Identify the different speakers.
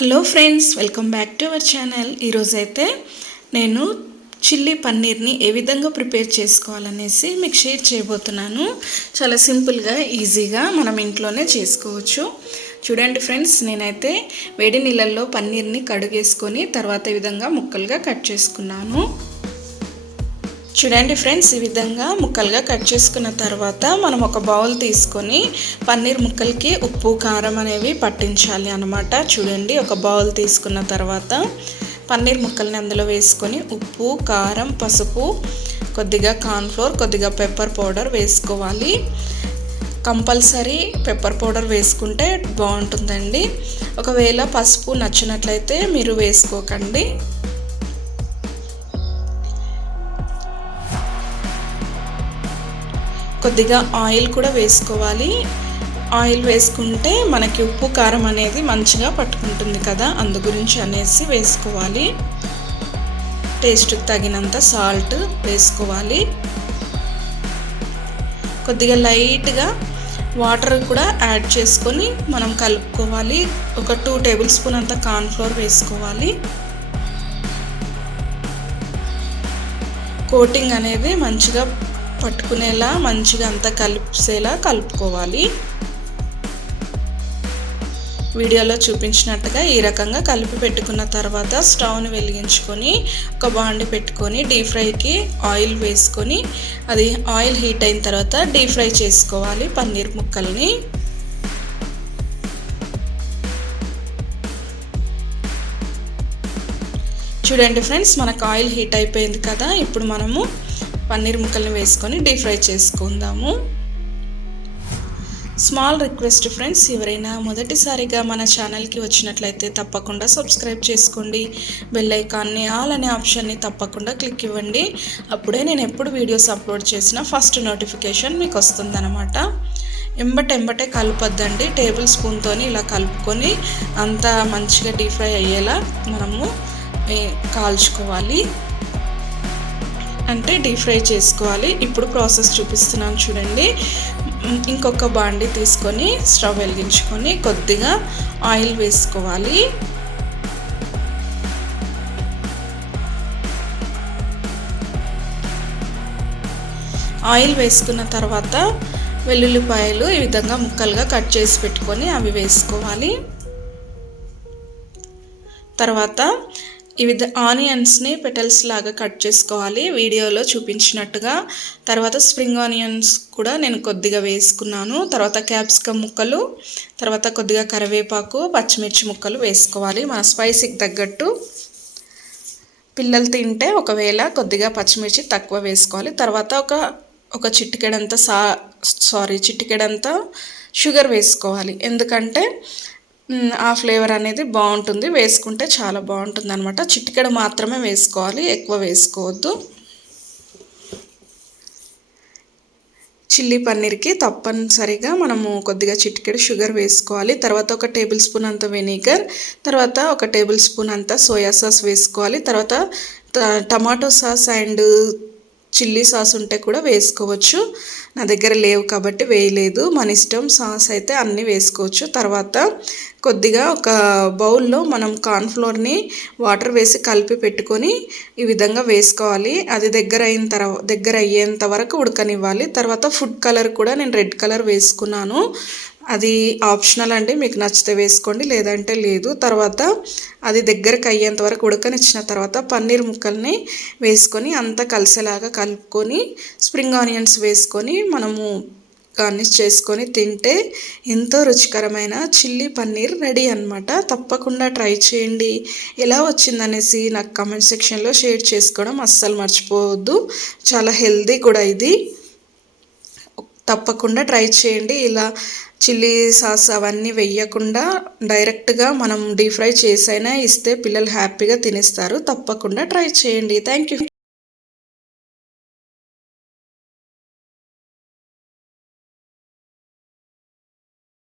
Speaker 1: Hello friends welcome back to our channel. ఈరోజైతే నేను chilli పన్నీర్ని ఏ విధంగా ప్రిపేర్ చేసుకోవాలనేసి మీకు షేర్ చేయబోతున్నాను. చాలా సింపుల్గా ఈజీగా మనం ఇంట్లోనే చేసుకోవచ్చు. చూడండి ఫ్రెండ్స్ నేనైతే వేడి నీళ్ళల్లో పన్నీర్ని కడుగేసుకొని తర్వాత ఈ విధంగా ముక్కలుగా కట్ చేసుకున్నాను. చూడండి ఫ్రెండ్స్ ఈ విధంగా ముక్కలుగా కట్ చేసుకున్న తర్వాత మనం ఒక బౌల్ తీసుకొని పన్నీర్ ముక్కలకి ఉప్పు కారం అనేవి పట్టించాలి అనమాట చూడండి ఒక బౌల్ తీసుకున్న తర్వాత పన్నీర్ ముక్కల్ని అందులో వేసుకొని ఉప్పు కారం పసుపు కొద్దిగా కార్న్ఫ్లోర్ కొద్దిగా పెప్పర్ పౌడర్ వేసుకోవాలి. కంపల్సరీ పెప్పర్ పౌడర్ వేసుకుంటే బాగుంటుందండి. ఒకవేళ పసుపు నచ్చినట్లయితే మీరు వేసుకోకండి. కొద్దిగా ఆయిల్ కూడా వేసుకోవాలి. ఆయిల్ వేసుకుంటే మనకి ఉప్పు కారం అనేది మంచిగా పట్టుకుంటుంది కదా. అందు గురించి అనేసి వేసుకోవాలి. టేస్ట్కి తగినంత సాల్ట్ వేసుకోవాలి. కొద్దిగా లైట్గా వాటర్ కూడా యాడ్ చేసుకొని మనం కలుపుకోవాలి. ఒక టూ టేబుల్ స్పూన్ అంత కార్న్ఫ్లోర్ వేసుకోవాలి. కోటింగ్ అనేది మంచిగా పట్టుకునేలా మంచిగా అంతా కలిపేలా కలుపుకోవాలి. వీడియోలో చూపించినట్టుగా ఈ రకంగా కలిపి పెట్టుకున్న తర్వాత స్టవ్ని వెలిగించుకొని ఒక బాండి పెట్టుకొని డీప్ ఫ్రైకి ఆయిల్ వేసుకొని అది ఆయిల్ హీట్ అయిన తర్వాత డీప్ ఫ్రై చేసుకోవాలి పన్నీర్ ముక్కల్ని. చూడండి ఫ్రెండ్స్ మనకు ఆయిల్ హీట్ అయిపోయింది కదా. ఇప్పుడు మనము పన్నీర్ ముక్కల్ని వేసుకొని డీప్ ఫ్రై చేసుకుందాము. స్మాల్ రిక్వెస్ట్ ఫ్రెండ్స్ ఎవరైనా మొదటిసారిగా మన ఛానల్కి వచ్చినట్లయితే తప్పకుండా సబ్స్క్రైబ్ చేసుకోండి. బెల్ ఐకాన్ని ఆల్ అనే ఆప్షన్ని తప్పకుండా క్లిక్ ఇవ్వండి. అప్పుడే నేను ఎప్పుడు వీడియోస్ అప్లోడ్ చేసినా ఫస్ట్ నోటిఫికేషన్ మీకు వస్తుందన్నమాట. ఎంబటెంబటే ఎంబటే టేబుల్ స్పూన్తో ఇలా కలుపుకొని అంతా మంచిగా డీప్ ఫ్రై అయ్యేలా మనము కాల్చుకోవాలి. అంటే డీప్ ఫ్రై చేసుకోవాలి. ఇప్పుడు ప్రాసెస్ చూపిస్తున్నాను చూడండి. ఇంకొక బాండి తీసుకొని స్టవ్ వెలిగించుకొని కొద్దిగా ఆయిల్ వేసుకోవాలి. ఆయిల్ వేసుకున్న తర్వాత వెల్లుల్లిపాయలు ఈ విధంగా ముక్కలుగా కట్ చేసి పెట్టుకొని అవి వేసుకోవాలి. తర్వాత ఈ విధ ఆనియన్స్ని పెటల్స్ లాగా కట్ చేసుకోవాలి. వీడియోలో చూపించినట్టుగా. తర్వాత స్ప్రింగ్ ఆనియన్స్ కూడా నేను కొద్దిగా వేసుకున్నాను. తర్వాత క్యాప్సికమ్ ముక్కలు తర్వాత కొద్దిగా కరివేపాకు పచ్చిమిర్చి ముక్కలు వేసుకోవాలి. మన స్పైసీకి తగ్గట్టు. పిల్లలు తింటే ఒకవేళ కొద్దిగా పచ్చిమిర్చి తక్కువ వేసుకోవాలి. తర్వాత ఒక ఒక చిటికెడంతా సా సారీ చిటికెడంతా షుగర్ వేసుకోవాలి. ఎందుకంటే ఆ ఫ్లేవర్ అనేది బాగుంటుంది. వేసుకుంటే చాలా బాగుంటుంది అనమాట చిటికెడ మాత్రమే వేసుకోవాలి. ఎక్కువ వేసుకోవద్దు. చిల్లీ పన్నీర్కి తప్పనిసరిగా మనము కొద్దిగా చిటికెడు షుగర్ వేసుకోవాలి. తర్వాత ఒక టేబుల్ స్పూన్ అంత వెనిగర్. తర్వాత ఒక టేబుల్ స్పూన్ అంత సోయా సాస్ వేసుకోవాలి. తర్వాత tomato sauce and chilli sauce ఉంటే కూడా వేసుకోవచ్చు. నా దగ్గర లేవు కాబట్టి వేయలేదు. మన ఇష్టం సాస్ అయితే అన్నీ వేసుకోవచ్చు. తర్వాత కొద్దిగా ఒక బౌల్లో మనం కార్న్ఫ్లోర్ని వాటర్ వేసి కలిపి పెట్టుకొని ఈ విధంగా వేసుకోవాలి. అది దగ్గర అయిన తర్వాత దగ్గర అయ్యేంత వరకు ఉడకనివ్వాలి. తర్వాత ఫుడ్ కలర్ కూడా నేను రెడ్ కలర్ వేసుకున్నాను. అది ఆప్షనల్ అండి మీకు నచ్చితే వేసుకోండి లేదంటే లేదు. తర్వాత అది దగ్గరకు అయ్యేంత వరకు ఉడకనిచ్చిన తర్వాత పన్నీర్ ముక్కల్ని వేసుకొని అంతా కలిసేలాగా కలుపుకొని స్ప్రింగ్ ఆనియన్స్ వేసుకొని మనము గార్నిష్ చేసుకొని తింటే ఎంతో రుచికరమైన చిల్లీ పన్నీర్ రెడీ అనమాట తప్పకుండా ట్రై చేయండి. ఎలా వచ్చిందనేసి నాకు కమెంట్ సెక్షన్లో షేర్ చేసుకోవడం అస్సలు మర్చిపోవద్దు. చాలా హెల్దీ కూడా ఇది. తప్పకుండా ట్రై చేయండి. ఇలా చిల్లీ సాస్ అవన్నీ వేయకుండా డైరెక్ట్గా మనం డీప్ ఫ్రై చేసైనా ఇస్తే పిల్లలు హ్యాపీగా తినేస్తారు. తప్పకుండా ట్రై చేయండి. Thank you